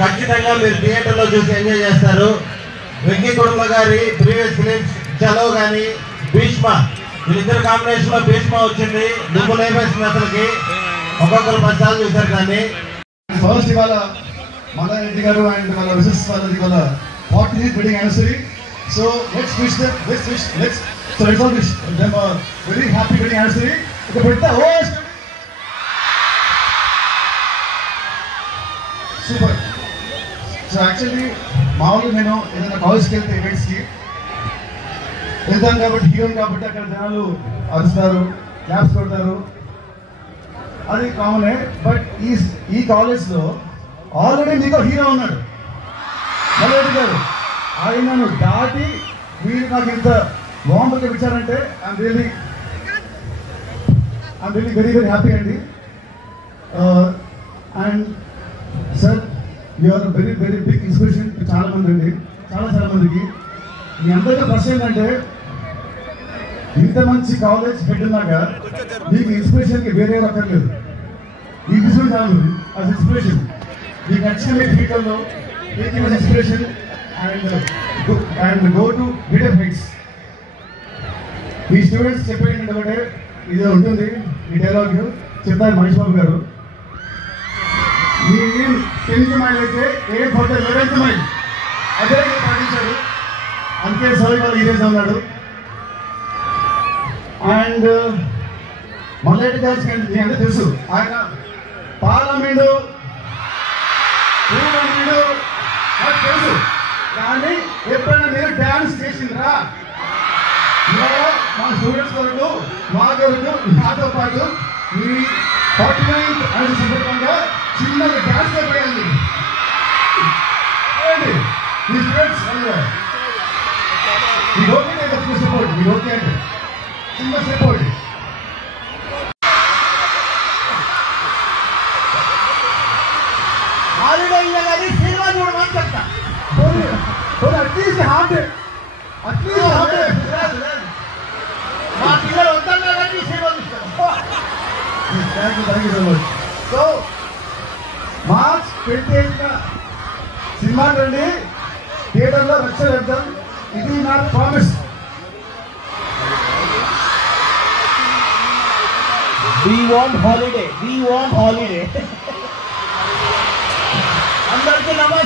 ఖచ్చితంగా మీరు థియేటర్లో చూసి ఎంజాయ్ చేస్తారు. వెంకీ కుటుంబ గారి ప్రీవియస్ ఫిలిమ్స్ చలో కానీ భీష్మ, వీళ్ళిద్దరు కాంబినేషన్ లో భీష్మ వచ్చింది. దుమ్ము లేపేసిన అతనికి ఒక్కొక్కరు 10 సార్లు చూశారు. కానీ ఫస్ట్ ఇవాళ మల్లారెడ్డి గారు అండ్ వాళ్ళ మిసెస్ వాళ్ళది ఇవాళ 40th wedding anniversary. So let's wish them, so let's all wish them a very happy wedding anniversary. Okay, పెడతా సూపర్. సో యాక్చువల్లీ మామూలుగా నేను ఏదైనా కాలేజ్కి వెళ్తే ఈవెంట్స్కి వెళ్తాను కాబట్టి హీరోని కాబట్టి అక్కడ జనాలు అరుస్తారు, క్లాప్స్ కొడతారు, అది కామనే. బట్ ఈ కాలేజ్లో ఆల్రెడీ మీకు హీరో ఉన్నాడు మల్లారెడ్డి గారు. ఆయనను దాటి మీరు నాకు ఇంత వార్మ్గా ఇచ్చారంటే I'm really very very happy అండి. And sir you are very very big inspiration చాలా మంది అండి, చాలా మందికి. మీ అందరికీ ఫస్ట్ ఏంటంటే ఇంత మంచి కాలేజ్ హెడ్ ఉన్నాక మీకు ఇన్స్పిరేషన్కి వేరే అక్కర్లేదు. ఈ విషయం చాలు అది ఇన్స్పిరేషన్. మీకు నచ్చిన మీ ఫీల్డ్లో taking inspiration and go to greater heights. Me students చెప్పేది ఏంటంటే ఇదే ఉంటుంది. ఈ డైలాగ్ చెప్తారు మహేష్ బాబు గారు. మీ 10th మైల్ అయితే ఏం ఫర్ 11th మైల్ అదే పాటించాడు. అందుకే సార్ వాళ్ళు ఈరోజు ఉన్నాడు. అండ్ మల్లారెడ్డి గారికి మీ అందరూ తెలుసు, ఆయన పార్లమెంటు నాకు తెలుసు. కానీ ఎప్పుడైనా మీరు డ్యాన్స్ చేసిండ్రా? మా స్టూడెంట్స్ వరకు మా వరకు నాతో పాటు మీ 49th అండ్ సందర్భంగా చిన్నగా డ్యాన్స్ అయిపోయింది. మీ స్టూడెంట్స్ మీరు ఓకే అంటే సపోర్ట్, మీరు ఓకే అంటే చిన్న సపోర్ట్. హాలిడే ఇవ్వాలి, సినిమా చూడమని చెప్తా. అట్లీస్ట్ హాఫ్ డే మా పిల్లలు వద్దన్నా కానీ సినిమా చూస్తారు. Thank you so much. So March 28న సినిమా రండి, థియేటర్లో రచ్చ వేద్దాం. ఇది నా ప్రామిస్. We want holiday. అందరికీ నమస్తే.